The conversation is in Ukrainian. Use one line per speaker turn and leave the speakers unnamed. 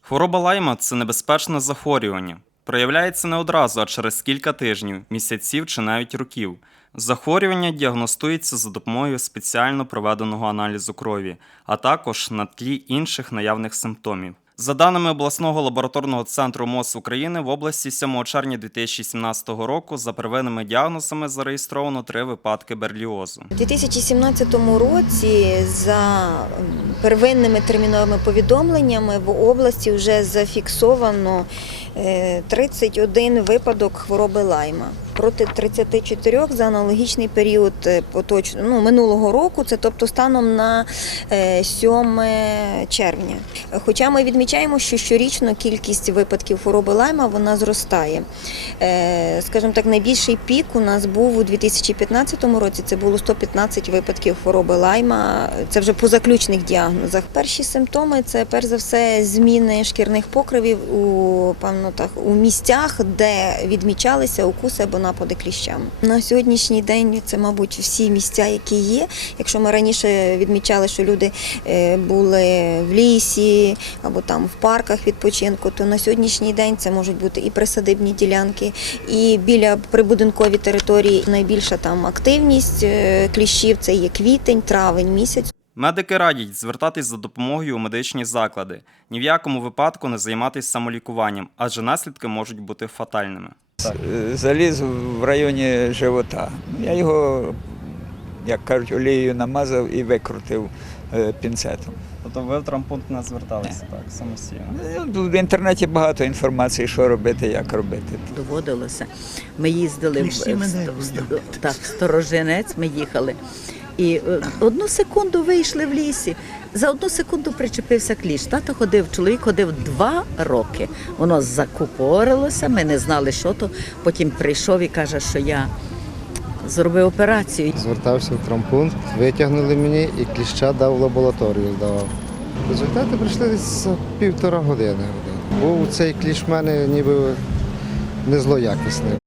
Хвороба лайма це небезпечне захворювання. Проявляється не одразу, а через кілька тижнів, місяців чи навіть років. Захворювання діагностується за допомогою спеціально проведеного аналізу крові, а також на тлі інших наявних симптомів. За даними обласного лабораторного центру МОЗ України, в області 7 червня 2017 року за первинними діагнозами зареєстровано три випадки берліозу.
У 2017 році за первинними терміновими повідомленнями в області вже зафіксовано е, 31 випадок хвороби лайма. Проти 34 за аналогічний період е, поточ... ну, минулого року, це тобто станом на е, 7 червня. Хоча ми відмічаємо, що щорічно кількість випадків хвороби лайма вона зростає. Е, Скажімо так, найбільший пік у нас був у 2015 році. Це було 115 випадків хвороби лайма. Це вже по заключних діагнозах. Перші симптоми це перш за все зміни шкірних покривів у певно так у місцях, де відмічалися укуси або напади кліщами. На сьогоднішній день це, мабуть, всі місця, які є. Якщо ми раніше відмічали, що люди е, були в лісі або там в парках відпочинку, то на сьогоднішній день це можуть бути і присадибні ділянки, і біля прибудинкові території найбільша там активність е, кліщів це є квітень, травень місяць.
Медики радять звертатись за допомогою у медичні заклади, ні в якому випадку не займатися самолікуванням, адже наслідки можуть бути фатальними.
Е, заліз в районі живота. Я його, як кажуть, олією намазав і викрутив е, пінцетом.
Тобто ви в травмпункт не зверталися так самостійно.
Ну, В інтернеті багато інформації, що робити, як робити.
доводилося. Ми їздили в, в, в, в, в, в- так, в Сторожинець, ми їхали. І е, одну секунду вийшли в лісі. За одну секунду причепився кліщ. Тато ходив, чоловік ходив два роки. Воно закупорилося, ми не знали, що то. Потім прийшов і каже, що я зробив операцію.
Звертався в травмпункт, витягнули мені і кліща дав в лабораторію, здавав. Результати прийшли за півтора години. Був цей кліщ в мене ніби не злоякісний.